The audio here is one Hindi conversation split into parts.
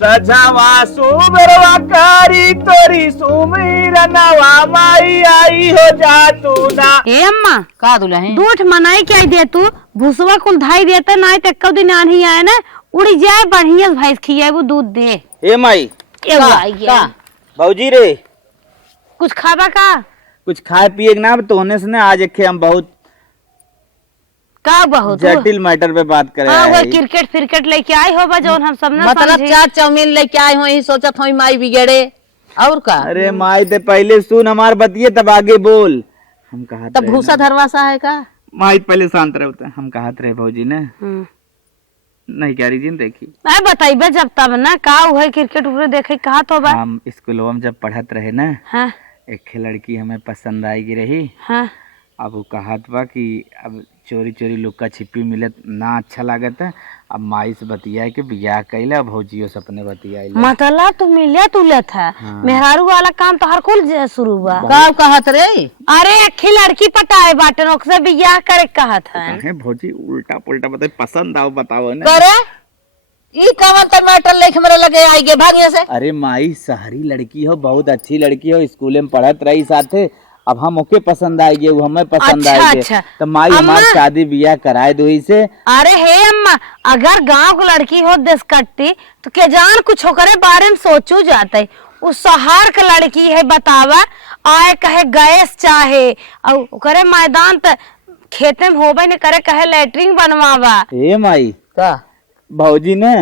सजावा सुबरवा कारी तोरी सुमिरनवा माई आई हो जा तू ना। ए अम्मा का दुल्हन दूठ मनाई क्या दे तू भूसवा कुल धाई देता ना ते कब दिन आनी आए ना उड़ी जाए बढ़िया भैंस खियाए वो दूध दे। ए माई ए का भौजी रे कुछ खाबा का कुछ खाए पिए ना तो होने से ना आज एक हम बहुत का बहुत जटिल मैटर पे बात करे हाँ वो क्रिकेट लेके आए हो बा जौन हम सब ना मतलब चाट चाउमीन लेके आए हो यही सोचत हो माई बिगड़े और का। अरे माई ते पहले सुन हमार बतिए तब आगे बोल। हम कहा तब भूसा धरवासा है का माई पहले शांत रहे हम कहा रहे भौजी ने नहीं क्या रीजन देखी मैं बताइबे जब तब ना का हुए क्रिकेट देखे कहा तो बा हम स्कूलों में जब पढ़त रहे ना हाँ एक लड़की हमें पसंद आएगी रही। हाँ अब वो कहत बा कि अब चोरी चोरी लुक्का छिपी मिलत ना अच्छा लागत है। अब माई से बतिया के बियाह कैला भौजियो सपने बतिया मतलब तू मिले तू ले था मेहरारू वाला काम तो हर कुल शुरू हुआ का कहत रे। अरे अखी लड़की पटाए बाटे ओकसे बियाह करे कहत है भौजी उल्टा पुल्टा बताए पसंद आओ बताओ ना करे ई कवन टमाटर लेके मेरे लगे आई गे भागिया से। अरे माई शहरी लड़की हो बहुत अच्छी लड़की हो स्कूल में पढ़त रही साथे। अब हम ओके पसंद आएंगे वो हमें पसंद आएंगे अच्छा। तो माई हमार शादी बियाह कराए दो से। अरे हे अम्मा अगर गांव की लड़की हो देश कट्टी तो क्या जान कुछ करे बारे में सोचू जाता है। उस शहर की लड़की है बतावा आए कहे गैस चाहे और करे मैदान त खेते में होबे न करे कहे लैट्रिन बनवावा। ए माई का भौजी ने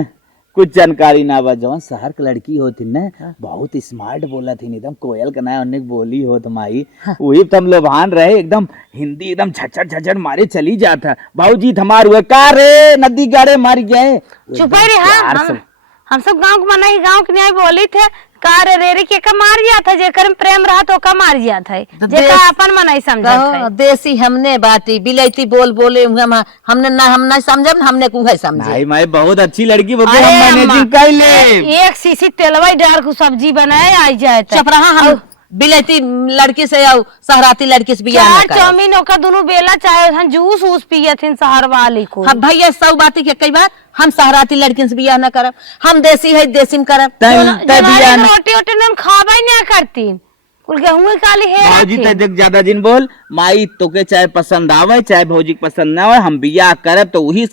कुछ जानकारी ना बा जवन शहर की लड़की होती ना बहुत स्मार्ट बोला थी एकदम कोयल का ना अनेक बोली हो तुम्हारी वही तुम लोभान रहे एकदम हिंदी एकदम झचर झचर मारे चली जाता भाऊजी थमार हुए का रे नदी गाड़े मार गए चुप रे। हाँ हम सब गांव के मना ही गांव के न्याय बोली थे कार रेरी के का मार गया था जेकर में प्रेम रहा तो का मार गया था जेका अपन मनाई समझा था देसी हमने बाती बिलैती बोल बोले हमने ना हम नहीं समझब हमने को है समझे। नहीं मैं बहुत अच्छी लड़की वो हम मैनेजिंग कर ले एक सीसी तेलवा डाल को सब्जी बनाए आई जाए चुप रहा हम बिलैती लड़की से और सहराती लड़की से बियाह ना करे। चाउमीन ओका दोनों बेला चाहे हम जूस उस पिए थे शहर वाली को। हाँ भैया सौ बाती के कई बार हम सहराती लड़की से बियाह ना करब हम देसी है देसी में करब रोटी वोटी न खावा ही नहीं करती कुल गेहूं काली है भौजी तक ज्यादा दिन बोल माई तोके चाहे पसंद आवे चाहे भौजी पसंद ना आवे हम बियाह करब तो वही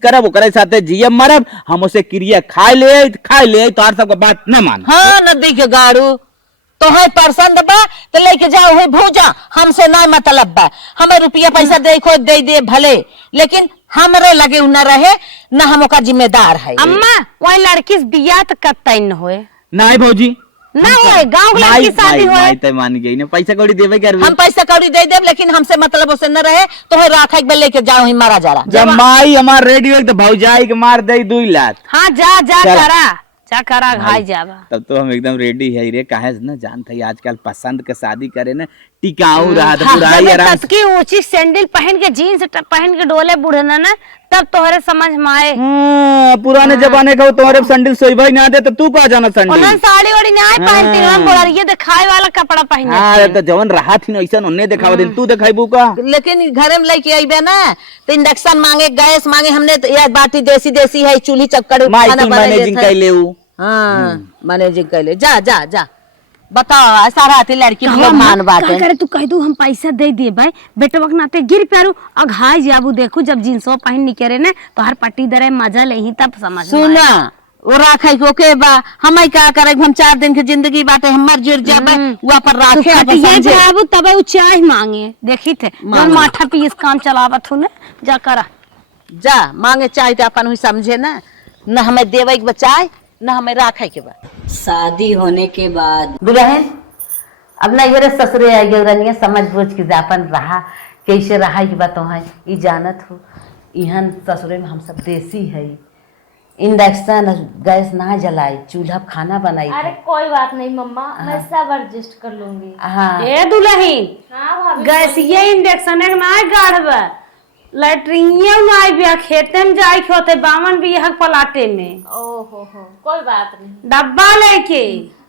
करब ओकरे साथे जियब मरब हम उसे क्रिया खाए ले तो सब बात न मान। हाँ नदी के गाड़ू तो है पसंद बा तो लेके जाओ है भूजा हमसे ना मतलब बा हमें रुपया पैसा दे भले लेकिन हमरे लगे न रहे न हम ओका जिम्मेदार है। अम्मा वही लड़की से बियाह तो कतई न होए नहीं भौजी ना होए गांव की लड़की शादी होए तो मान गई ना पैसा कौड़ी देवे कर हम पैसा कौड़ी दे देब लेकिन हमसे मतलब उसे न रहे तो है राख के लेके जाओ ही मारा जाला जब माई हमार रेडियो तो भौजाई के मार दे 2 लाख। हाँ जा करा घाई जावा तब तो हम एकदम रेडी है रे काहे ना जानत है आजकल पसंद के शादी करे ना टिकाऊ रहा बुराई आराम की ऊंची सैंडल पहन के जीन्स पहन के डोले बुढ़ना ना तब तोहरे समझ में आए। पुराने जमाने का तुम्हारे सैंडल सोईबा ही ना दे तो तू का जाना सैंडल उन्हें साड़ी वाड़ी नहीं पहनती ना बोला ये दिखाए वाला कपड़ा पहन हां तो जवन रहा थी ना ऐसा उन्हें दिखावा दे तू दिखाईबू का लेकिन घर में लेके आईबे ना तो इंडक्शन मांगे गैस मांगे हमने तो ये बाटी देसी है चूल्ही चक्कर खाना मैनेजिंग कर ले हां मैनेजिंग कर ले जा बताओ साराती लड़की मान बात है करे तू कह दू हम पैसा दे दिए भाई बेटे वक्त नाते गिर पैरू अघाई जाबू देखू जब जींसो पहन निकरे ना तो हर पट्टी दरे मजा लेही तब समझ सुना वो राखे को के बा हम क्या करे हम 4 दिन की जिंदगी बाटे हम मर जुड़ जाबे वहां पर राखे ये जाबू तब उ चाय मांगे देखी थे जब माथा पे इस काम चलावत हूं ना जा करा जा मांगे चाय तो अपन हुई समझे ना न हमें देवे के बचाए न हमें राखे के बाद शादी होने के बाद दुल्हन अब ना ये ससुरे आई रनिया समझ बूझ के जापन रहा कैसे रहा की बात है ई जानत हो इहन ससुरे में हम सब देसी है इंडक्शन गैस ना जलाई चूल्हा खाना बनाई। अरे कोई बात नहीं मम्मा मैं सब एडजस्ट कर लूंगी। हाँ ए दुल्हन हाँ गैस ये इंडक्शन एक ना गाड़बा लैट्रिनिया ना बिया खेते में जाई होते बामन भी यहाँ पलाटे में ओहो हो कोई बात नहीं डब्बा लेके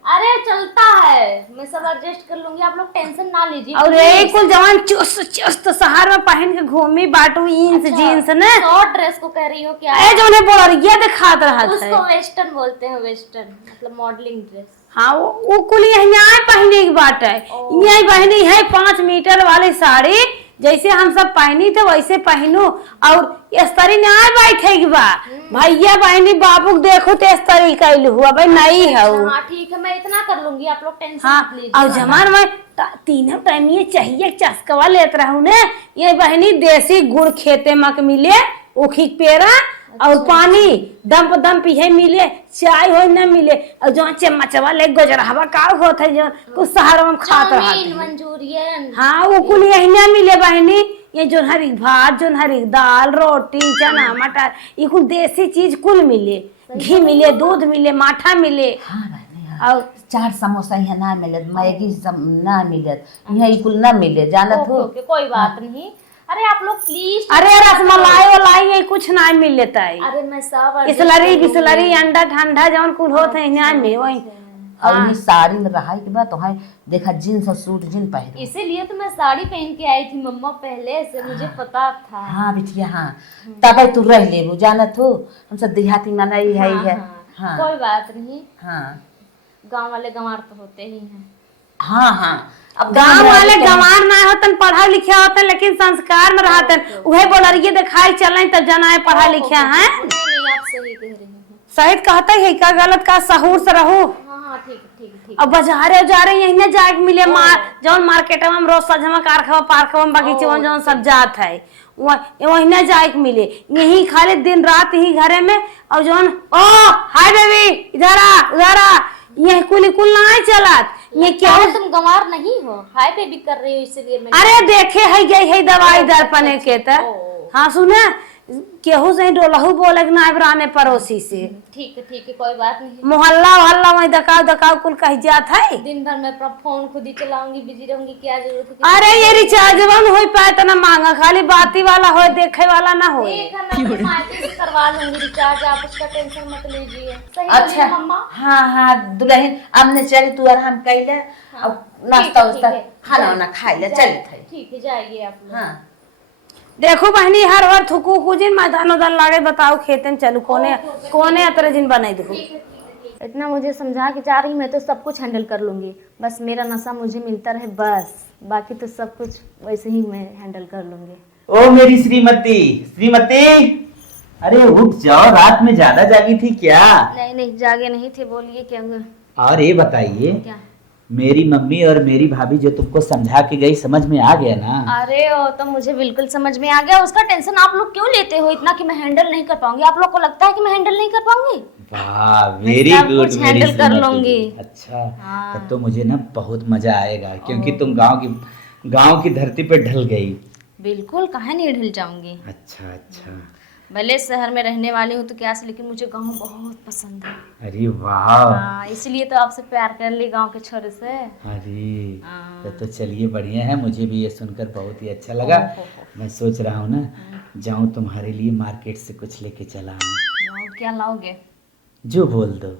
अरे चलता है, मैं सब एडजस्ट कर लूंगी, आप लोग टेंशन ना लीजिए। और एक कुल जवान चुस्त चुस्त शहर में पहन के घूमी बाटू जींस जींस ने शॉर्ट ड्रेस को कह रही हो क्या? ए जो ने बोरिया दिखात रहा है उसको वेस्टर्न बोलते हैं, वेस्टर्न मतलब मॉडलिंग ड्रेस। हाँ वो कुल यहाँ पहने की बात है, यही पहनी है 5 मीटर वाली साड़ी, जैसे हम सब पहनी थे वैसे पहनू, और इस तरी न्याय बैठे की बा भैया बहनी बाबू देखो तो इस तरी कैलू हुआ भाई नहीं है वो। हाँ ठीक है, मैं इतना कर लूंगी, आप लोग टेंशन हाँ मत लीजिए। और जमान में तीनों टाइम ये चाहिए चस्कवा लेते रहू ने, ये बहनी देसी गुड़ खेते मक मिले उखी पेरा और पानी दम पर दम पिए मिले, चाय हो न मिले, और जो चम्मचवा ले गुजरावा का होता है जो कुछ शहर में खाते चाउमीन, मंचूरियन। हाँ वो कुल यही न मिले बहनी, ये जो हरी भात जो हरी दाल रोटी चना मटर ये कुल देसी चीज कुल मिले, घी मिले दूध मिले माठा मिले। हाँ बहनी, और चाट समोसा यहाँ ना मिले, मैगी ना मिले, यहाँ कुल ना मिले, जानत हो। ओके, कोई बात नहीं। अरे आप लोग प्लीज। अरे रसमलाई वलाई ये कुछ ना मिल लेता है, अरे मैं सब इसलरी बिसलरी अंडा ठंडा जौन कुल होता है यहाँ में वही। और ये साड़ी में रहा के बाद तो है देखा जींस और सूट जीन पहने, इसीलिए तो मैं साड़ी पहन के आई थी मम्मा, पहले से मुझे पता था। हाँ बिटिया हाँ, तब तू रह ले जानत हो, हम सब देहाती मनाई है। हाँ कोई बात नहीं, हाँ गांव वाले गंवार तो होते ही हैं। हाँ हाँ, अब गांव वाले गंवार ना होतन पढ़ा लिखा होतन लेकिन संस्कार में रहतन, उहे बोलरिए दिखाई चले तब जना है पढ़ा लिखा है। नहीं आप सही कह रही हैं। सहित कहते है का गलत का सहूर से रहो। हाँ ठीक ठीक। अब बाजारे उजारे यही ना जाके मिले जौन मार्केट में रोज सजमा कारखवा पार्कवा में बगीचे में जौन सब जात है वही ना जाके मिले, यही खाली दिन रात ही घरे में। और जौन ओ हाय बेबी इधर आ ये कुल ना चलत ये क्या तुम गंवार नहीं हो, हाय बेबी कर रही हो इसलिए मैं। अरे देखे है गई है दवाई दर्पणे के त हाँ सुने केहू से डोलहू बोले ना इब्रामे पड़ोसी से। ठीक है कोई बात नहीं। मोहल्ला वहल्ला वही दकाव कुल कह जात है। दिन भर मैं फोन खुद ही चलाऊंगी, बिजी रहूंगी, क्या जरूरत है। अरे ये रिचार्ज वन हो पाए तो ना मांगा, खाली बाती वाला हो देखे वाला ना हो। ठीक है मैं अपने मायके से करवा लूंगी रिचार्ज, आप उसका टेंशन मत लीजिए। सही अच्छा मम्मा। हाँ हाँ दुल्हन हमने चली तू आराम कैले और नाश्ता वास्ता खाना वाना खाई ले चली थे। ठीक है जाइए आप लोग। हाँ देखो बहनी हर बार थुकू कुजिन मैदान उदान लागे बताओ खेते में चलू कोने अतरे जिन बनाई देखो। इतना मुझे समझा के जा रही, मैं तो सब कुछ हैंडल कर लूंगी, बस मेरा नशा मुझे मिलता रहे बस, बाकी तो सब कुछ वैसे ही मैं हैंडल कर लूंगी। ओ मेरी श्रीमती अरे उठ जाओ, रात में ज्यादा जागी थी क्या? नहीं जागे नहीं थे, बोलिए क्या हुआ। और ये बताइए क्या? मेरी मम्मी और मेरी भाभी जो तुमको समझा के गई समझ में आ गया ना? अरे वो तो मुझे बिल्कुल समझ में आ गया, उसका टेंशन आप लोग क्यों लेते हो इतना कि मैं हैंडल नहीं कर पाऊंगी? आप लोग को लगता है कि मैं हैंडल नहीं कर पाऊंगी? वाह वेरी सब गुड, कुछ मेरी हैंडल कर श्रीमती। लूंगी। अच्छा तब तो मुझे ना बहुत मजा आएगा, क्योंकि तुम गांव की धरती पे ढल गई। बिल्कुल, काहे नहीं ढल जाऊंगी। अच्छा भले शहर में रहने वाली हूँ तो क्या से, लेकिन मुझे गांव बहुत पसंद है। अरे वाह, हाँ, इसलिए तो आपसे प्यार कर ली गांव के छोरे से। अरे तो चलिए बढ़िया है, मुझे भी ये सुनकर बहुत ही अच्छा लगा। मैं सोच रहा हूँ ना जाऊँ तुम्हारे लिए मार्केट से कुछ लेके चला आऊँ। क्या लाओगे? जो बोल दो।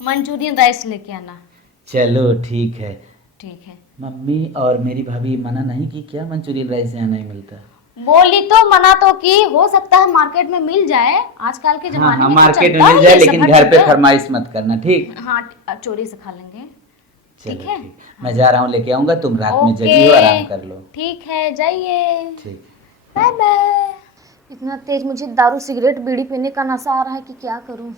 मंचूरियन राइस लेके आना। चलो ठीक है। ठीक है। मम्मी और मेरी भाभी मना नहीं की क्या मंचूरियन राइस यहाँ नहीं मिलता? बोली तो मना तो की, हो सकता है मार्केट में मिल जाए, आजकल के जमाने में तो मार्केट में चलता मिल है जाए, ये सब, लेकिन हर घर पे जगह। फरमाइश मत करना ठीक? हाँ चोरी से खा लेंगे। चलो ठीक है? ठीक, मैं जा रहा हूँ लेके आऊंगा, तुम रात में जगी हो आराम कर लो। ठीक है जाइए। ठीक। Bye bye. इतना तेज मुझे दारू सिगरेट बीड़ी पीने का नशा आ रहा है कि क्या करूं।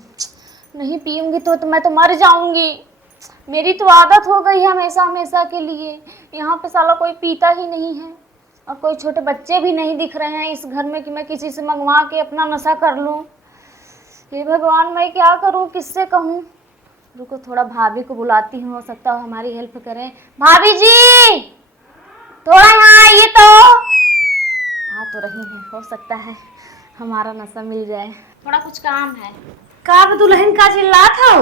नहीं पीऊंगी तो मैं तो मर जाऊंगी। मेरी तो आदत हो गई है हमेशा के लिए। यहाँ पे साला कोई पीता ही नहीं है और कोई छोटे बच्चे भी नहीं दिख रहे हैं इस घर में कि मैं किसी से मंगवा के अपना नशा कर लूं। हे भगवान मैं क्या करूं, किससे कहूं। रुको थोड़ा भाभी को बुलाती हूँ, हो सकता है हमारी हेल्प करें। भाभी जी थोड़ा यहाँ आइए तो। आ तो रहे हैं, हो सकता है हमारा नशा मिल जाए। थोड़ा कुछ काम है। का दुल्हन का चिल्ला था?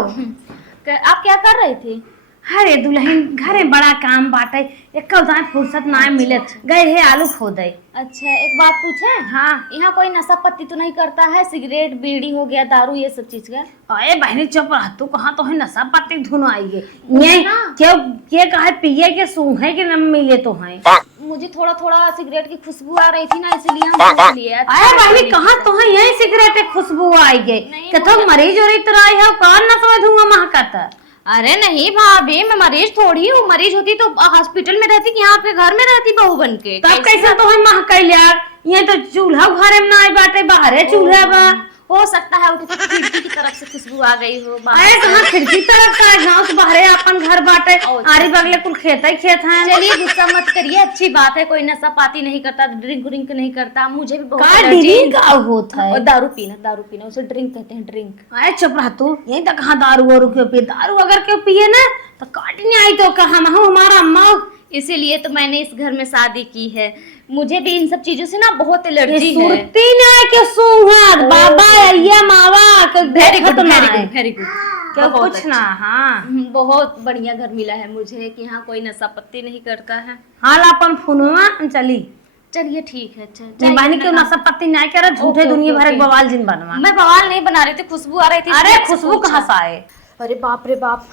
आप क्या कर रही थी? अरे दुल्हन घरे बड़ा काम बाटे, एक फुर्सत ना मिले, गए है आलू खोदे। अच्छा एक बात पूछे? हाँ। यहाँ कोई नशा पत्ती तो नहीं करता है? सिगरेट बीड़ी हो गया, दारू, ये सब चीज का? अरे बहनी चुप रह, तू कहाँ तो है नशा पत्ती धुन आई है ये क्यों के कहे पिए के सूंघे के न मिले तो है। मुझे थोड़ा थोड़ा सिगरेट की खुशबू आ रही थी ना, इसलिए हम पूछ लिए। अरे बहनी कहाँ तो है यही सिगरेट खुशबू आई गई, कथो मरीज और इतना आई है कान न समझ दूंगा महकता। अरे नहीं भाभी, मैं मरीज थोड़ी हूँ, मरीज होती तो हॉस्पिटल में रहती, यहाँ आपके घर में रहती बहू बन के। तब कैसे तो है महकैल यार, ये तो चूल्हा घरे में ना आई बाटे, बाहरे चूल्हा बा। हो सकता है वो खिड़की की तरफ से खुशबू आ गई हो। अरे कहाँ खिड़की तरफ का गाँव से बाहरे अपन घर बाटे, आरी बगले कुल खेत ही खेत है। चलिए गुस्सा मत करिए, अच्छी बात है, कोई नशा पाती नहीं करता, ड्रिंक व्रिंक नहीं करता। मुझे भी बहुत ड्रिंक होता है, और दारू पीना उसे ड्रिंक कहते हैं, ड्रिंक। अरे चुप रह तू, यही तो कहाँ दारू वारू क्यों पिए, दारू अगर क्यों पिए ना तो काट नहीं आई तो कहा हमारा अम्मा। इसीलिए तो मैंने इस घर में शादी की है। मुझे भी इन सब चीजों से ना बहुत एलर्जी है। सुरती ना के सूंघत बाबा या मावा के वेरी गुड क्यों बहुत कुछ ना। हाँ बहुत बढ़िया घर मिला है मुझे कि यहाँ कोई नशा पत्ती नहीं करता है। हाल अपन फोनवा चली। चलिए ठीक है। बानी क्यों नशा पत्ती नहीं करे, झूठे दुनिया भर के बवाल जिन बनवा। मैं बवाल नहीं बना रही थी, खुशबू आ रही थी। अरे खुशबू कहाँ से आए? अरे बाप रे बाप,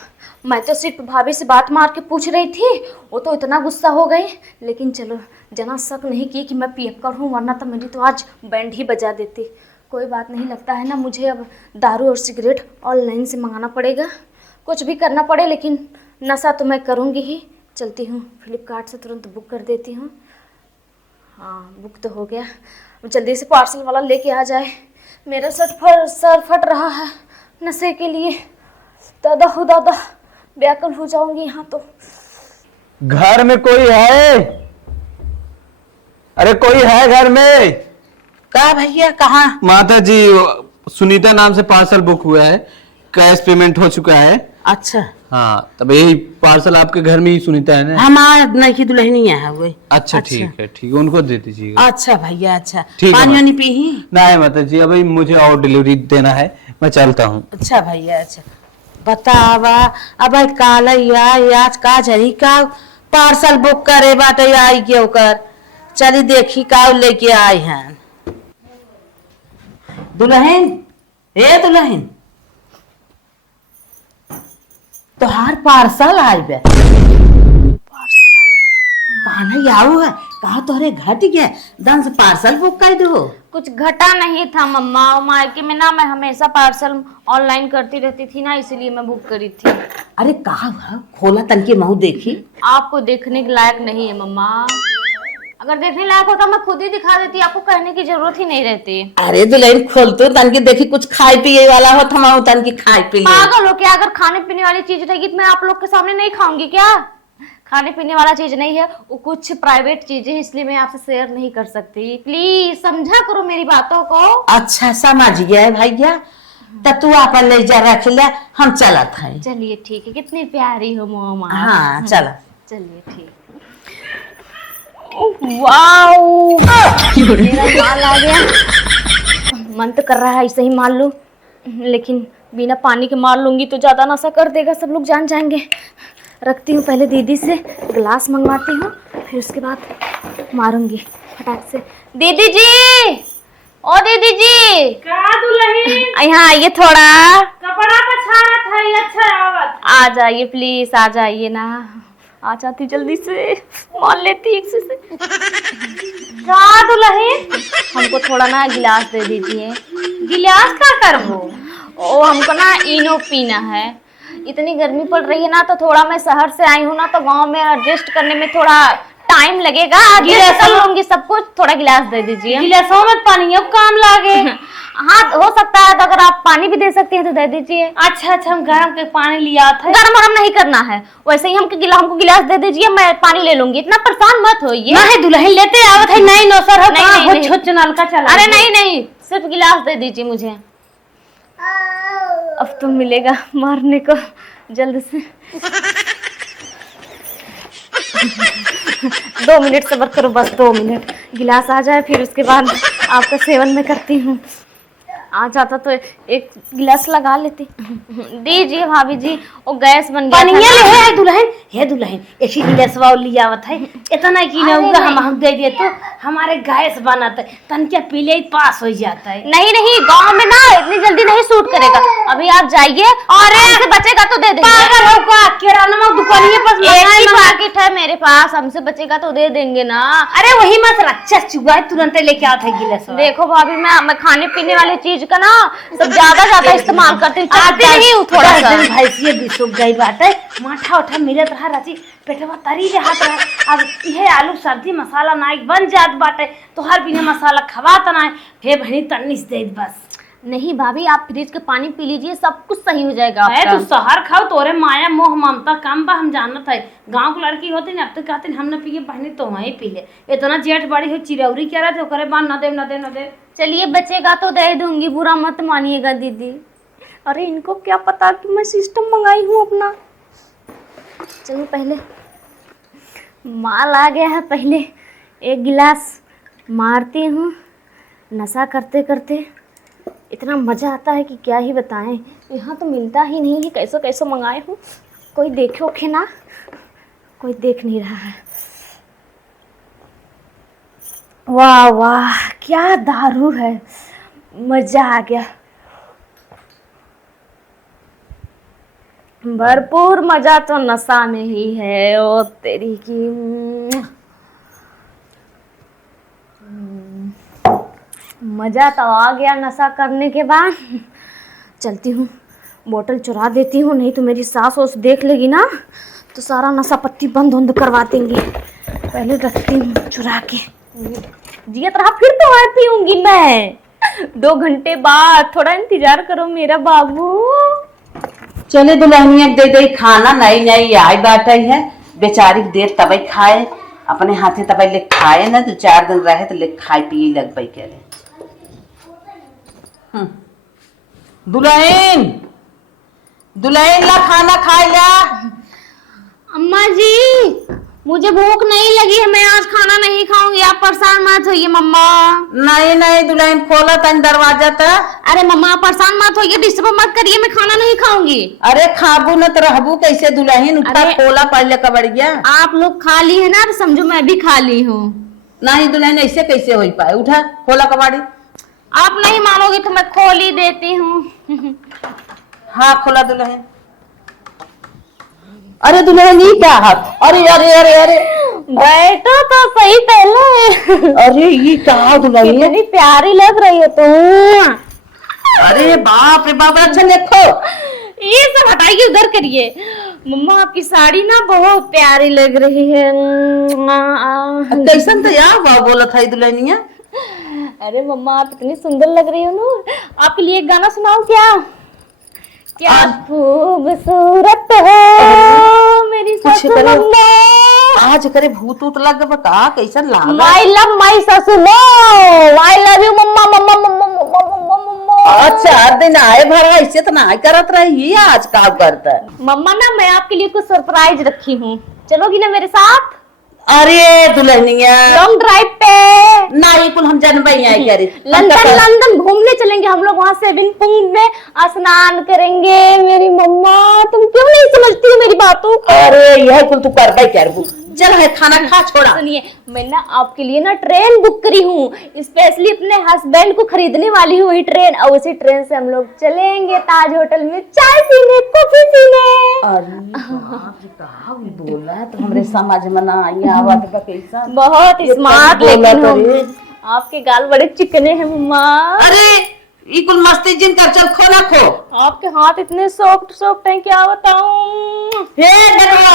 मैं तो सिर्फ भाभी से बात मार के पूछ रही थी, वो तो इतना गुस्सा हो गई। लेकिन चलो, जना शक नहीं की कि मैं पियक्कड़ हूँ, वरना तो मेरी तो आज बैंड ही बजा देती। कोई बात नहीं, लगता है ना मुझे अब दारू और सिगरेट ऑनलाइन से मंगाना पड़ेगा, कुछ भी करना पड़े, लेकिन नशा तो मैं करूँगी ही। चलती हूँ फ्लिपकार्ट से तुरंत बुक कर देती हूँ। हाँ बुक तो हो गया, जल्दी से पार्सल वाला लेके आ जाए। मेरा सर फट रहा है नशे के लिए। दादा हो दादा, व्याकुल हो जाऊंगी यहाँ तो। घर में कोई है? अरे कोई है घर में? का भैया कहाँ? माता जी, सुनीता नाम से पार्सल बुक हुआ है, कैश पेमेंट हो चुका है। अच्छा हाँ, तब यही पार्सल आपके घर में ही सुनीता है ना? हमारा नहीं दुल्हनिया है वही। अच्छा ठीक है, उनको दे दीजिएगा। अच्छा भैया, अच्छा ठीक है, पानी वानी पी? नहीं माता जी, अभी मुझे और डिलीवरी देना है, मैं चलता हूँ। अच्छा भैया, अच्छा बतावा अब काल आज का जरी का पार्सल बुक करे बाटे आई के ओकर, चली देखी का लेके आई हैं। दुल्हन, ए दुल्हन, तोहार पार्सल आई बे। कहा नहीं आऊ है, कहा तोहरे घट गया, दन से पार्सल बुक कर दो। कुछ घटा नहीं था मम्मा, और मायके में ना मैं हमेशा पार्सल ऑनलाइन करती रहती थी ना, इसलिए मैं बुक करी थी। अरे कहा खोला तनके मुंह देखी। आपको देखने के लायक नहीं है मम्मा, अगर देखने लायक होता मैं खुद ही दिखा देती, आपको कहने की जरूरत ही नहीं रहती। अरे दुल्हन खोल तो तनके देखी, कुछ खाए पिए वाला हो थमा तनके खाए पी ले। पागल हो क्या? अगर खाने पीने वाली चीज रहेगी तो मैं आप लोग के सामने नहीं खाऊंगी क्या? खाने पीने वाला चीज नहीं है वो, कुछ प्राइवेट चीजें, इसलिए मैं आपसे शेयर नहीं कर सकती। प्लीज समझा करो मेरी बातों को। अच्छा समझ गया है भैया, तब तू अपन ले जा रख ले, हम चलत है। चलिए ठीक है, कितनी प्यारी हो मोमा। हाँ चल। चलिए ठीक। वाओ, मेरा माल आ गया। मन तो कर रहा है ऐसे ही मार लूं, लेकिन बिना पानी के मार लूंगी तो ज्यादा नशा कर देगा, सब लोग जान जाएंगे। रखती हूँ पहले, दीदी से गिलास मंगवाती हूँ, फिर उसके बाद मारूंगी फटाक से। दीदी जी, ओ दीदी जी, का दुल्हन यहाँ आइए थोड़ा। कपड़ा पछाड़त है। अच्छा आवत, आ जाइए प्लीज, आ जाइए ना। आ जाती जल्दी से, मान लेती एक से। का दुल्हन हमको थोड़ा ना गिलास दे दीजिए। गिलास का करबो? ओ हमको ना इनो पीना है। इतनी गर्मी पड़ रही है ना, तो थोड़ा मैं शहर से आई हूँ ना, तो गांव में एडजस्ट करने में थोड़ा टाइम लगेगा। एडजस्ट कर लूंगी सब कुछ, थोड़ा गिलास दे दीजिए। गिलासों में पानी अब काम लागे। हाँ हो सकता है, तो अगर आप पानी भी दे सकती हैं तो दे दीजिए। अच्छा अच्छा, हम गर्म के पानी लिया था। गरम वरम नहीं करना है, वैसे ही हमको गिलास दे दीजिए, मैं पानी ले लूंगी। इतना परेशान मत होइए। नहीं दुल्हन लेते आवत है, नहीं नौसर है, नहीं, छोट नलका चला। अरे नहीं नहीं, सिर्फ गिलास दे दीजिए मुझे। अब तो मिलेगा मारने को जल्द से। 2 मिनट सब्र करो, बस 2 मिनट, गिलास आ जाए, फिर उसके बाद आपका सेवन मैं करती हूँ। आ जाता तो एक गिलास लगा लेती। दीजिए भाभी जी, वो गैस बन गया पनिया था ले ना। है दुल्हन, हे दुल्हन एक ही गिलासवा लिया आवत है, इतना की ना अरे होगा नहीं। हम दे दे तो हमारे गैस बनत है, तन क्या पीले ही पास हो जाता है। नहीं नहीं, गांव में ना इतनी जल्दी नहीं सूट करेगा। अभी आप जाइए और हमसे बचेगा तो दे देंगे। पागल हो का, किराना में दुकानिए पास एक मंगाए ही मंगाए। पैकेट है मेरे पास, हमसे बचेगा तो दे देंगे ना। अरे वही मत रक्षा चुगा है, तुरंत लेके आता है गिलासवा। देखो भाभी, मैं खाने पीने वाली चीज का ना सब ज्यादा इस्तेमाल करती हूँ, चाहती नहीं हूँ थोड़ा सा। भैंसिए भी सूख गई बात है, माठा उठा मिलत रहा राची पेटवा तरी रहत रहा। अब ये आलू सब्जी मसाला नाइक बन जात बाटे, तो हर बिना मसाला खवात ना है, हे बहनी तन्नीस दे बस। नहीं भाभी, आप फ्रिज का पानी पी लीजिए, सब कुछ सही हो जाएगा है आपका। तू शहर खाओ, तोरे माया मोह ममता कम बा, हम जानत है। गांव की लड़की होती ना, अब तक कहते हम न पिए, बहनी तो वहीं पी ले। इतना जेठ बड़ी हो चिरौरी क्या रहे, करे बान न दे न दे न दे। चलिए बचेगा तो दे दूंगी, बुरा मत मानिएगा दीदी। अरे इनको क्या पता कि मैं सिस्टम मंगाई हूँ अपना। चलो पहले माल आ गया है, पहले एक गिलास मारती हूँ। नशा करते करते इतना मज़ा आता है कि क्या ही बताएं। यहाँ तो मिलता ही नहीं है, कैसे कैसे मंगाए हूँ। कोई देखे ओखे ना, कोई देख नहीं रहा है। वाह वाह, क्या दारू है, मज़ा आ गया, भरपूर मज़ा तो नशा में ही है। ओ तेरी की मज़ा तो आ गया नशा करने के बाद। चलती हूँ, बोतल चुरा देती हूँ, नहीं तो मेरी सास ओस देख लेगी ना तो सारा नशा पत्ती बंद बंद करवा देंगे। पहले रखती हूँ चुरा के। जियत रहा फिर तो और पीऊंगी मैं। 2 घंटे बाद, थोड़ा इंतजार करो मेरा बाबू। चले दुल्हनिया दे दे खाना, नई नई आई बात आई है, बेचारी देर तबई खाए, अपने हाथे तबई ले खाए ना, 2-4 दिन रहे तो ले खाए पिए लग पाई के ले। दुल्हन दुल्हन ला खाना खाए ला। अम्मा जी, मुझे भूख नहीं लगी है, मैं आज खाना नहीं खाऊंगी, आप परेशान मत होइए मम्मा। नहीं नहीं दुल्हन खोला तन दरवाजा था। अरे मम्मा आप परेशान मत होइए, डिस्टर्ब मत करिए, मैं खाना नहीं खाऊंगी। अरे खाबू न तो रहबू कैसे दुल्हन, उठा अरे- खोला पहले कबड़िया। आप लोग खा ली है ना, तो समझो मैं भी खा ली हूँ। नहीं दुल्हन ऐसे कैसे हो पाए, उठा खोला कबाड़ी। आप नहीं मानोगे तो मैं खोल ही देती हूँ। हाँ खोला दुल्हन। अरे दुल्हन ये क्या हाथ, अरे अरे अरे अरे बैठो तो सही पहले। अरे ये क्या दुल्हन, कितनी प्यारी लग रही है तुम। अरे बाप रे बाप, अच्छा देखो। ये सब हटाइए, उधर करिए। मम्मा आपकी साड़ी ना बहुत प्यारी लग रही है। कैसन तो यार वाह बोला था दुल्हनिया। अरे मम्मा आप इतनी सुंदर लग रही हो ना, आपके लिए एक गाना सुनाऊं क्या? क्या खूबसूरत हो मेरी कुछ सासू करे। मम्मा। आज करे भूत उत लग बता, कैसन लागा। माई लव माई ससुर, आई लव यू मम्मा मम्मा मम्मा मम्मा मम्मा मम्मा। अच्छा दिन आए भरा ऐसे तो ना करत रही, आज का करता है। मम्मा ना मैं आपके लिए कुछ सरप्राइज रखी हूँ, चलोगी ना मेरे साथ अरे दुल्हनिया लॉन्ग ड्राइव पे? ना ये कुल हम जनबई आई कह रही। लंदन घूमने चलेंगे हम लोग, वहाँ स्विमिंग पूल में स्नान करेंगे। मेरी मम्मा तुम क्यों नहीं समझती हो मेरी बातों को? अरे यह कुल तू करबई करबू, चल है खाना खा छोड़ा। सुनिए, मैं ना आपके लिए ना ट्रेन बुक करी हूँ, स्पेशली अपने हस्बैंड को खरीदने वाली हूँ ये ट्रेन, और उसी ट्रेन से हम लोग चलेंगे ताज होटल में चाय पीने, कॉफी पीने। अरे बाप रे कहा भी बोला तो हमरे समझ में ना आई आवत बा कैसा। बहुत ये स्मार्ट बोला लेकिन तो हूँ। रे। आपके गाल बड़े चिकने हैं मम्मा। अरे ये कुल मस्ती जिन कर, चल खो ना खो। आपके हाथ इतने सॉफ्ट सॉफ्ट हैं, क्या बताऊं। हे बेटवा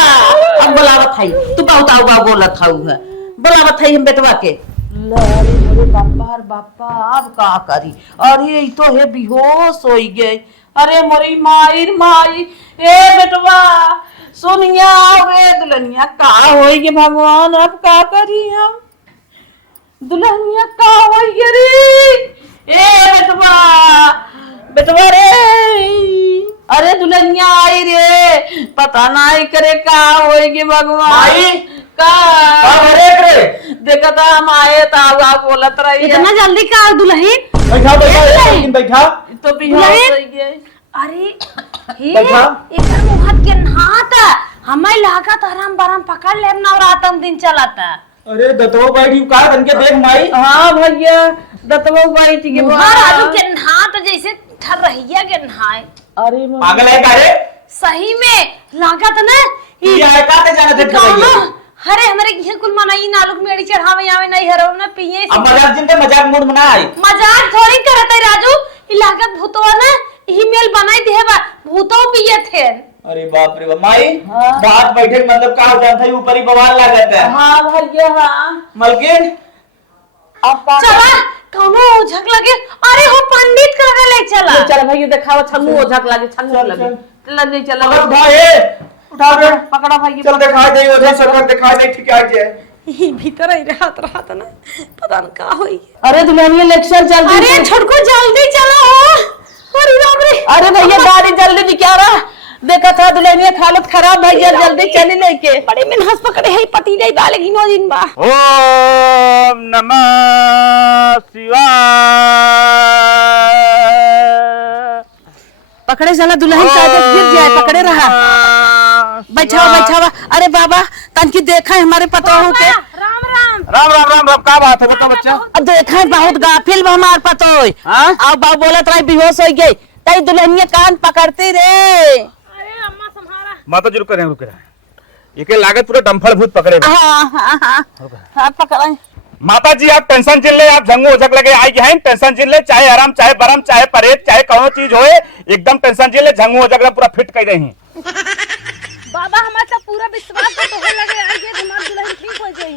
अब बुलावत है, तू बहुत आउगा बोलत हऊ है, बुलावत है हम बेटवा के। अरे बापा रे बापा अब का करी, अरे ई तो हे बेहोश होई गई। अरे मोरी माई माई, ए बेटवा सुनिया वे दुल्हनिया का होई गे भगवान, अब का करी हम। दुल्हनिया का होई गे रे, ए बेटवा बेटवा रे। अरे दुल्हनिया आई रे, पता नहीं करे का होएगी भगवान का। देखा था हम आए था बोलत रही है। इतना जल्दी का दुल्हन? बैठा बैठा लेकिन बैठा तो बेहोश हो गए। अरे हे बैठा। एकर मुहत के नहाता हमें लागत आराम बराम पकड़ लेब नवरातन दिन चलाता। अरे दतवा बैठी का बन के देख माई। हाँ भैया दतवा बाई थी के मुहर आदू के नहात जैसे ठरहिया के नहाए। अरे पागल है का रे? सही में लागत ना ये आए का ते जाना थे गाँव हरे हमारे यहाँ कुल मनाई नालुक मेड़ी चढ़ावे आवे नहीं हरो ना पिए अब मजाक जिनते मजाक मूड बनाई। मजाक थोड़ी करत है राजू ई लागत भूतवा ना ई मेल बनाई देबा भूतो पिए थे। अरे बाप रे बाप माई बात बैठे के मतलब का हो जाता है ऊपर ही बवाल लागत है। हाँ भैया हाँ मलकिन चला कौनो झक लगे अरे हो पंडित कर ले चला चल भैया दिखाओ छंगू ओझक लगे छंगू लगे लगे चल अगर उठा ये उठा रे पकड़ा भैया चल दिखाई दे ओझा सरकार दिखाई दे ठीक है जे ई भीतर ही रहत रहत ना पता न का होई। अरे दुल्हनिया लेक्चर चल अरे छोटको जल्दी चलो अरे बाप रे अरे भैया गाड़ी जल्दी दिखा रहा देखा था दुल्हनिया हालत खराब भैया जल्दी चली लेके बड़े में हंस पकड़े है पति नहीं डाले गिनो दिन बा। ओम नमः शिवाय। पकड़े चला दुल्हन का गिर जाए पकड़े रहा बैठावा बैठावा। अरे बाबा तनकी देखा है हमारे पतोहू के राम राम राम राम राम राम का बात है बता बच्चा। अब देखा है बहुत गाफिल बा हमार पतोह हाँ? अब बाबू बोलत रही बेहोश हो गई तई दुल्हनिया कान पकड़ती रे। अरे अम्मा संभारा माता जी रुक रहे ये के लागत पूरा डंफल भूत पकड़े हुए। हाँ हाँ हाँ हाँ पकड़ा। माता जी आप टेंशन चिन ले आप झंगू उझक लगे आई हैं टेंशन चिन ले चाहे आराम चाहे बरम चाहे परहेज चाहे कौनो चीज होए एकदम टेंशन चिन ले झंगू उझक पूरा फिट कर रही। बाबा हमारा तो पूरा विश्वास है तोहे लगे आई के हमार दुल्हन ठीक हो जाई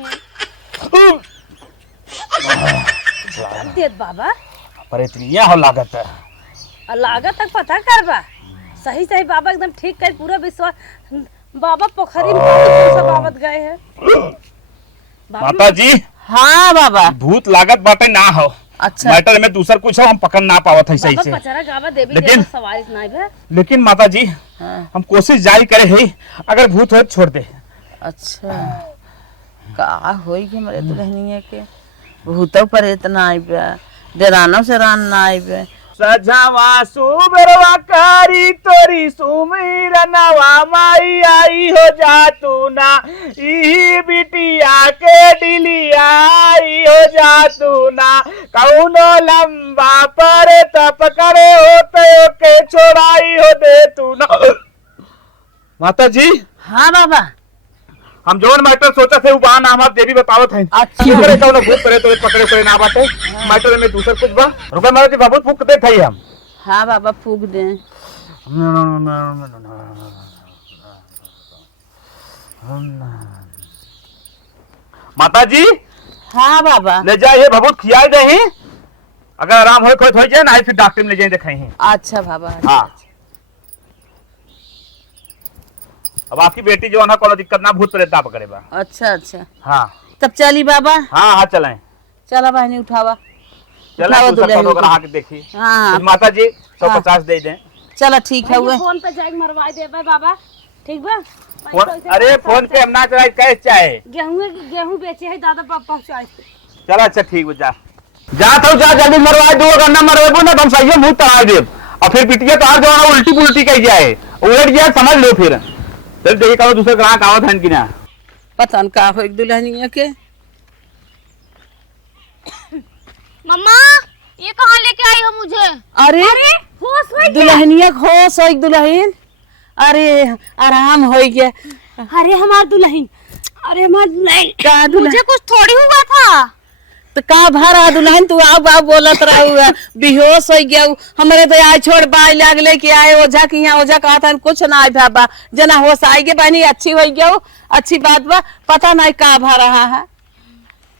है देत बाबा पर इतनी हो लागत है लागत तक पता करबा सही सही बाबा एकदम ठीक कर पूरा विश्वास बाबा पोखरी में सब आवत गए हैं माता जी। हाँ बाबा भूत लागत बातें ना हो अच्छा मैटर में दूसर कुछ हो हम पकड़ ना पावत है सही से पचरा गावा देवी लेकिन- के सवारी नहीं है। लेकिन माता जी हम कोशिश जारी करे है अगर भूत हो तो छोड़ दे। अच्छा का होई के मरे दुल्हनिया के भूतों पर इतना आई बे डेरानो से रान ना आई बे सजावा सुबरवा कारी तोरी सुमिरनवा माई आई हो जा तू ना ई बिटिया के डिलिया आई हो जा तू ना कौनो लंबा पर तप करे होते के छोड़ाई हो दे तू ना। माता जी हाँ बाबा हम जोन मैटर सोचा थे वो नाम आप देवी बतावत हैं। अच्छा। करे कौनो भूत करे तो पकड़े करे ना बाटे मैटर में दूसर कुछ बा रुका माता जी बहुत फूक दे थे हम। हाँ बाबा फूक दे माता जी हाँ बाबा ले जाइए भभूत खियाई दे ही अगर आराम हो खोज हो जाए ना फिर डॉक्टर में ले जाए दिखाई हैं। अच्छा बाबा हाँ अब आपकी बेटी जो है ना कोनो दिक्कत ना भूत प्रेत ना पकड़े बा। अच्छा अच्छा हाँ तब चली बाबा हाँ हाँ चलें चला बहनी उठावा चलें उठाओ दूसरा दुल्हन कोनो को। ग्राहक देखिए हाँ कुछ माता जी हाँ। 150 दे दें। चला ठीक है हुए फोन पे जाके मरवाई देबे बाबा ठीक बा। अरे फोन पे हम ना चलाए कैश चाहे गेहूं बेचे है दादा पहुंचाए चलो अच्छा ठीक हो जा तो जा जल्दी मरवा दो अगर ना मरवेबो ना तो हम सही मुंह तड़ा दे और फिर पिटिया तो जो है उल्टी पुल्टी कह जाए उलट जाए समझ लो फिर चल देखिए कहो दूसरे ग्राहक आवत हैं कि ना। पता न का हो एक दुल्हनिया के मम्मा ये कहाँ लेके आई हो मुझे? अरे होश में दुल्हनिया होश हो एक दुल्हन अरे आराम हो गया अरे हमार दुल्हन अरे हमार दुल्हन का दुल्हन मुझे कुछ थोड़ी हुआ था। तो का भरा दुल्हन तू आओ बाप बोलत रहा बेहोश हो गया हमारे तो आए छोड़ बाई लागले कि आए ओझा की यहाँ ओझा कहा था कुछ ना आए बाबा जना होश आई के बहनी अच्छी हो गया अच्छी बात बा पता नहीं का भर रहा है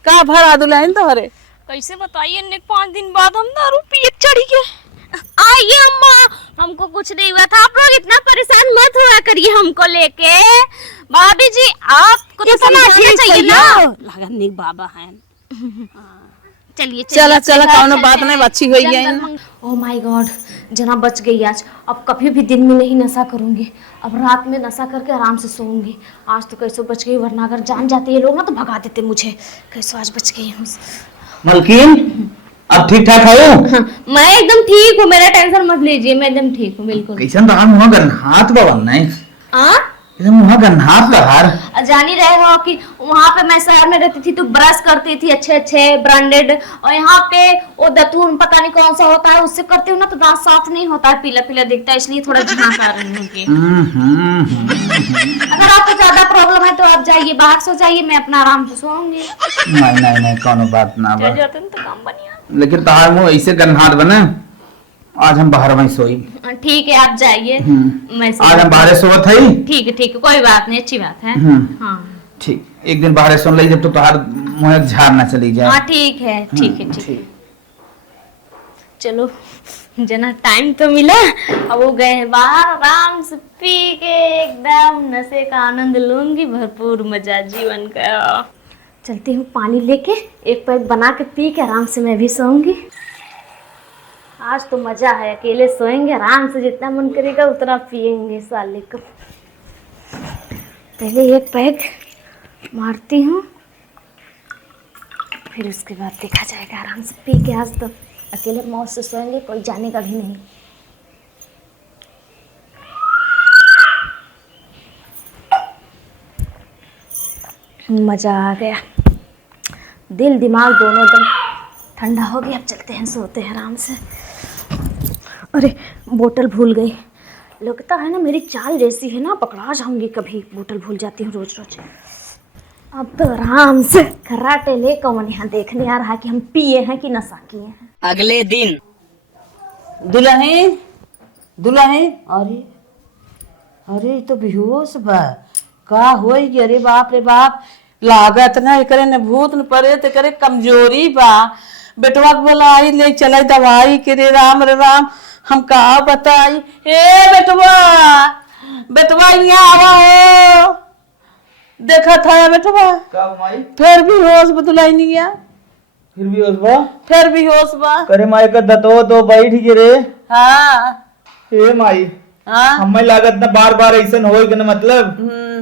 का भरा दुल्हन तो हरे कैसे बताइए ने 5 दिन बाद हम दारू पिए चढ़ी के आइए अम्मा हमको कुछ नहीं हुआ था। आप लोग इतना परेशान मत हुआ करिए हमको लेके। भाभी जी आपको तो समझना चाहिए ना। लगन निक बाबा हैं चलिए चला चला कौनो बात नहीं अच्छी हुई है ओह माय गॉड जना बच गई आज। अब कभी भी दिन में नहीं नशा करूंगी। अब रात में नशा करके आराम से सोऊंगी। आज तो कैसे बच गई वरना अगर जान जाते ये लोग ना तो भगा देते मुझे। कैसे आज बच गई हूँ। मलकिन अब ठीक ठाक है हाँ, मैं एकदम ठीक हूँ, मेरा टेंशन मत लीजिए, मैं एकदम ठीक हूँ बिल्कुल। कैसन रहा मुँह गन्हात बवन नहीं हाँ मुँह गन्हात तहार। जान ही रहे हो कि वहाँ पे मैं शहर में रहती थी तो ब्रश करती थी अच्छे अच्छे ब्रांडेड, और यहाँ पे वो दतून पता नहीं कौन सा होता है उससे करती हूँ ना तो दांत साफ नहीं होता है, पीला पीला दिखता है, इसलिए थोड़ा झांक आ रही हूँ कि अगर आपको ज्यादा प्रॉब्लम है तो आप जाइए बाहर सो जाइए, मैं अपना आराम से सोऊंगी। नहीं कोनो बात ना बा। जाते हैं तो काम बढ़िया। लेकिन तहार मुँह ऐसे गन्हात बने, आज हम बाहर वहीं सोई। ठीक है आप जाइए, मैं आज हम बाहर सोत है। ठीक है कोई बात नहीं, अच्छी बात है। हाँ ठीक, एक दिन बाहर सुन ली जब तो तहार मुँह झाड़ ना चली जाए। हाँ ठीक है ठीक है ठीक है। चलो जना टाइम तो मिला, अब वो गए हैं बाहर, आराम से पी के एकदम नशे का आनंद लूंगी, भरपूर मजा जीवन का। चलती हूँ पानी लेके, एक पैक बना के पी के आराम से मैं भी सोऊंगी। आज तो मजा है, अकेले सोएंगे आराम से, जितना मन करेगा उतना पिएंगे साले को। पहले एक पैक मारती हूँ, फिर उसके बाद देखा जाएगा, आराम से पी के आज तो अकेले मौज से सोएंगे, कोई जानेगा भी नहीं। मजा आ गया, दिल दिमाग दोनों एकदम ठंडा हो गया। अब चलते हैं, सोते हैं आराम से। अरे बोतल भूल गई, लगता है ना मेरी चाल जैसी है ना, पकड़ा जाऊंगी कभी, बोतल भूल जाती हूँ रोज रोज। अब तो आराम से खर्राटे ले, कौन यहाँ देखने आ रहा है कि हम पिए हैं कि नशा किए हैं। अगले दिन दुल्हन दुल्हन, अरे अरे तो बेहोश बा, का होई? अरे बाप रे बाप, लागत ना एकरे ने भूत न परे ते करे कमजोरी बा। बेटवा के बोला आई ले चला दवाई के रे राम, हम का बताई। ए बेटवा, बेटवा यहाँ आवा हो, देखा था बेटवा फिर भी होश बदलाई नहीं गया, फिर भी होश बा, फिर भी होश बा। करे माई का दतो तो बैठ गिरे। हाँ हे माई, हाँ हमें लागत ना बार बार ऐसा हो गया, मतलब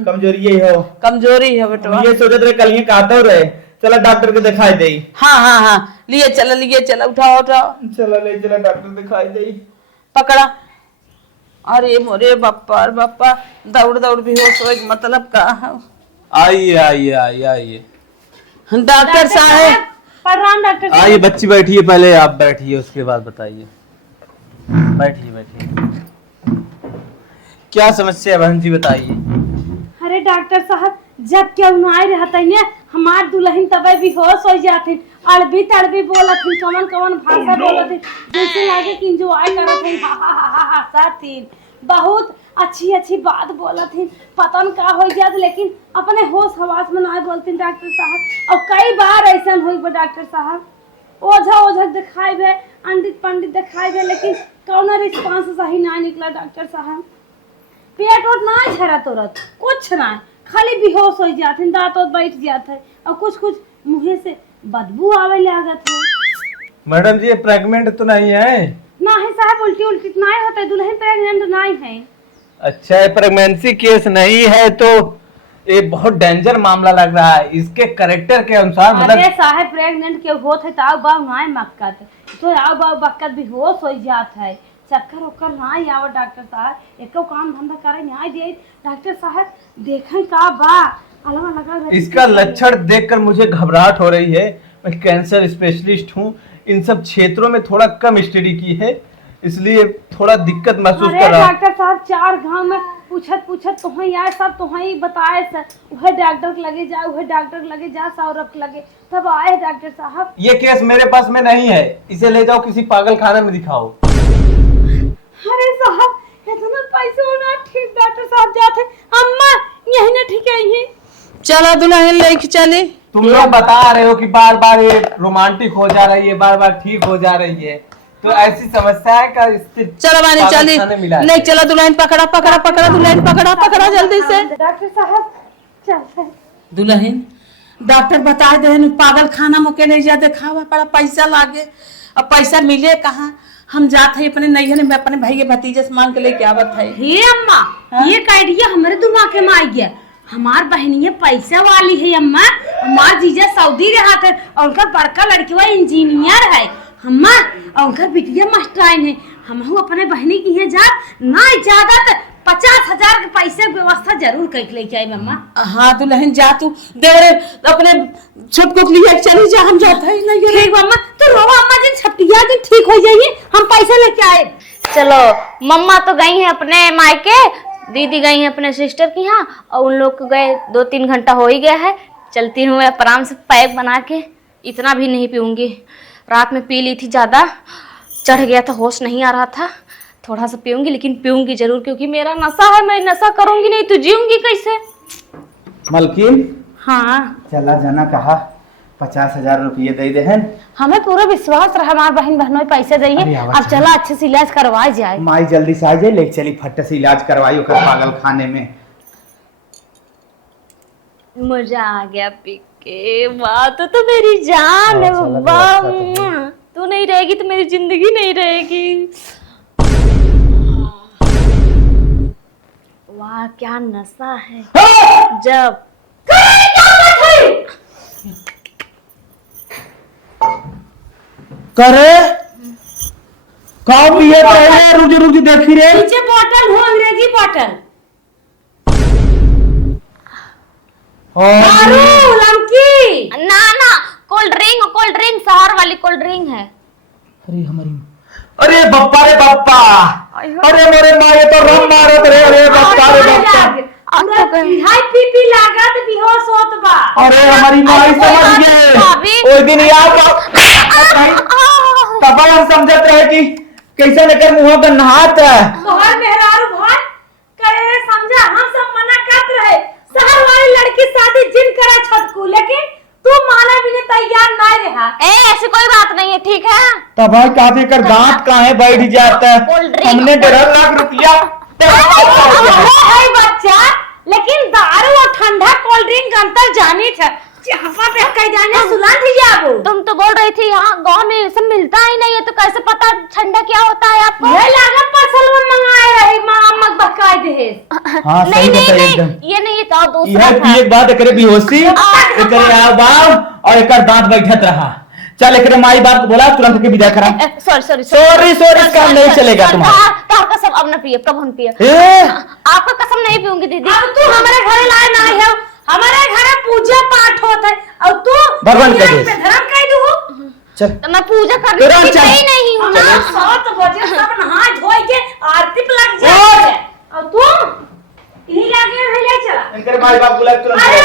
कमजोरी यही हो, कमजोरी है बेटवा। ये सोचत रहे कल ये कहते रहे चला डॉक्टर को दिखाई दे। हाँ लिए चला उठाओ चला ले चला डॉक्टर दिखाई दे। पकड़ा। अरे मोरे बाप्पा बाप्पा, दौड़ दौड़ भी हो सो, मतलब का है। आइए आइए आइए आइए डॉक्टर साहब, प्रणाम डॉक्टर। आइए बच्ची बैठिए, पहले आप बैठिए उसके बाद बताइए। बैठिए बैठिए, क्या समस्या है बहन जी बताइए। अरे डॉक्टर साहब, जब क्यों ना आए रहते ने हमार दुल्हन तबे भी होश हो जाती, अड़बी तड़बी बोलत थी, कवन भाषा बोलत थी, जैसे लागे कि जो आए करत थी, हा थी, बहुत अच्छी बात बोलत थी, पता न का हो जात, लेकिन अपने होश हवास में ना बोलती डॉक्टर साहब। और कई बार ऐसा हुई बा डॉक्टर साहब, ओझा दिखाई भे, पंडित दिखाई भे, लेकिन कौन रिस्पांस सही ना निकला डॉक्टर साहब। पेट वोट ना झरा तुरंत, कुछ ना, खाली बेहोश हो जाते, दांत बैठ जाते है, और कुछ मुँह से बदबू आवे लागत है। मैडम जी ये प्रेग्नेंट तो नहीं है? ना है साहब, उल्टी ना होता है, दुल्हन प्रेग्नेंट ना है। अच्छा, प्रेगनेंसी केस नहीं है तो ये बहुत डेंजर मामला लग रहा है, इसके करेक्टर के अनुसार मतलब। अरे साहब प्रेग्नेंट के होत है तो आओ बाव ना मक्कत, तो आओ बाव बक्कत भी होश हो जात है, चक्कर उक्कर ना आवा डॉक्टर साहब, एको काम धंधा करे न्याय दे डॉक्टर साहब, देखें का बा अलवा लगा। इसका लक्षण देखकर मुझे घबराहट हो रही है, मैं कैंसर स्पेशलिस्ट हूँ, इन सब क्षेत्रों में थोड़ा कम स्टडी की है, इसलिए थोड़ा दिक्कत महसूस कर रहा हूँ। डॉक्टर साहब 4 गांव में पूछत तुम्हें यार सब तुम्हें बताए सर, वह डॉक्टर के लगे जा, वह डॉक्टर के लगे जा, सौरभ के लगे, तब आए डॉक्टर साहब। ये केस मेरे पास में नहीं है, इसे ले जाओ किसी पागल खाने में दिखाओ। अरे साहब इतना पैसे होना ठीक, डॉक्टर साहब जाते अम्मा यही ना ठीक है, यही चलो दुल्हन लेके चली। तुम लोग बता रहे हो कि बार बार ये रोमांटिक हो जा रही है, बार बार ठीक हो जा रही है, तो ऐसी समस्या का चलो बानी चली, ले चलो दुल्हन, पकड़ा दुल्हन, पकड़ा जल्दी से। डॉक्टर साहब चल दुल्हन, डॉक्टर बता दे पागल खाना में के नहीं जाते, खावा पड़ा पैसा लागे, अब पैसा मिले कहाँ, हम जाते हैं अपने नैहर में, अपने भाई भतीजे से मांग के लेके आवत है। हे अम्मा, ये आइडिया हमारे दिमाग में आ गया, हमार बहनिया पैसा वाली है अम्मा, हमार जीजा सऊदी रहा थे और उनका बड़का लड़की इंजीनियर है, हम्मा और घर बिटिया मास्टराइन है, हम अपने बहनी की है जा ना ज्यादा 50,000 के पैसे के व्यवस्था जरूर कर लेके आई मम्मा। हाँ दुल्हन जा तू देवरे अपने छोटको के लिए चली जा, हम जाते हैं नहीं। ठीक मम्मा तो रो अम्मा जी छटिया दिन ठीक हो जाइए, हम पैसे लेके आए। चलो मम्मा तो गई हैं अपने मायके, दीदी गई हैं अपने सिस्टर की यहाँ, और उन लोग को गए 2-3 घंटा हो ही गया है। चलती हूँ मैं आराम से पैक बना के, इतना भी नहीं पीऊंगी। रात में पी ली थी ज़्यादा, चढ़ गया था, होश नहीं आ रहा था। थोड़ा सा पीऊंगी, लेकिन पीऊंगी जरूर, क्योंकि मेरा नशा है। मैं नशा करूंगी नहीं तो जीऊंगी कैसे। मलकिन हाँ चला जाना कहा 50,000 रुपये दे दे हैं। हमें पूरा विश्वास रहा हमारे बहन बहनों में पैसे अरे देंगे। आवाज अब चला अच्छे से इलाज करवाए जाए। माई जल्दी से आ जाए, ले चली फट से इलाज करवाई ओकर पागल खाने में। मजा आ गया पी के। वाह तो मेरी जान है वाह। तू नहीं रहेगी तो मेरी जिंदगी नहीं रहेगी। वाह क्या नशा है। जब करे कब ये पहले रुक रुक देखी रे। नीचे बोतल हो, अंग्रेजी बोतल दारू लमकी। ना ना कोल्ड ड्रिंक शहर वाली कोल्ड ड्रिंक है। अरे हमारी, अरे बप्पा रे बप्पा, अरे मोरे माँ ये तो रम मारत रे। अरे बप्पा रे बप्पा, हाय पीपी लागत बेहोश होत बा। अरे हमारी माँ समझ गए। ओए दिन याद तब हम समझत रहे कि कैसे लेकर मुंह का नहात है। तोहर मेहरारू भाई करे समझा, हम सब मना करत रहे। शहर वाली लड़की शादी जिन करे छोटकू, लेकिन तू माने भी नहीं तैयार नहीं रहा। ऐसी कोई बात नहीं है, ठीक है। तब भाई काफी कर दांत कहाँ बैठ जाता है। हमने 1.5 लाख रुपया है बच्चा, लेकिन दारू और ठंडा कोल्ड ड्रिंक का अंतर जानी था। हवा पे कहीं जाने सुना थी जाबो। तुम तो बोल रही थी यहाँ गांव में ये सब मिलता ही नहीं है, तो कैसे पता ठंडा क्या होता है आपको? ये लागत पार्सल में मंगाए रही मां अम्मा बकाए दे। हाँ सही बताइए एकदम। ये नहीं था, दूसरा यह था। एक बात एकरे बेहोशी, एकरे आवाज और एकर दांत बैठत रहा। चल एकरे माई बाप को बोला तुरंत के विदा करा। सॉरी इसका नहीं चलेगा तुम्हारा। तार कसम अब न पिए, कब हम पिए। ए आपका कसम नहीं पीऊंगी दीदी। अब तू हमारे घर लाए ना है, हमारे घर पूजा पाठ होता है और तू भगवान का देश। धर्म कह दू। चल तो मैं पूजा करने तुरंत की चल। ही नहीं हूँ ना। 7 बजे सब नहा धोई के आरती पे लग जाए और तू यही लागे ले चला। इनकर माई बाप बोला तुरंत अरे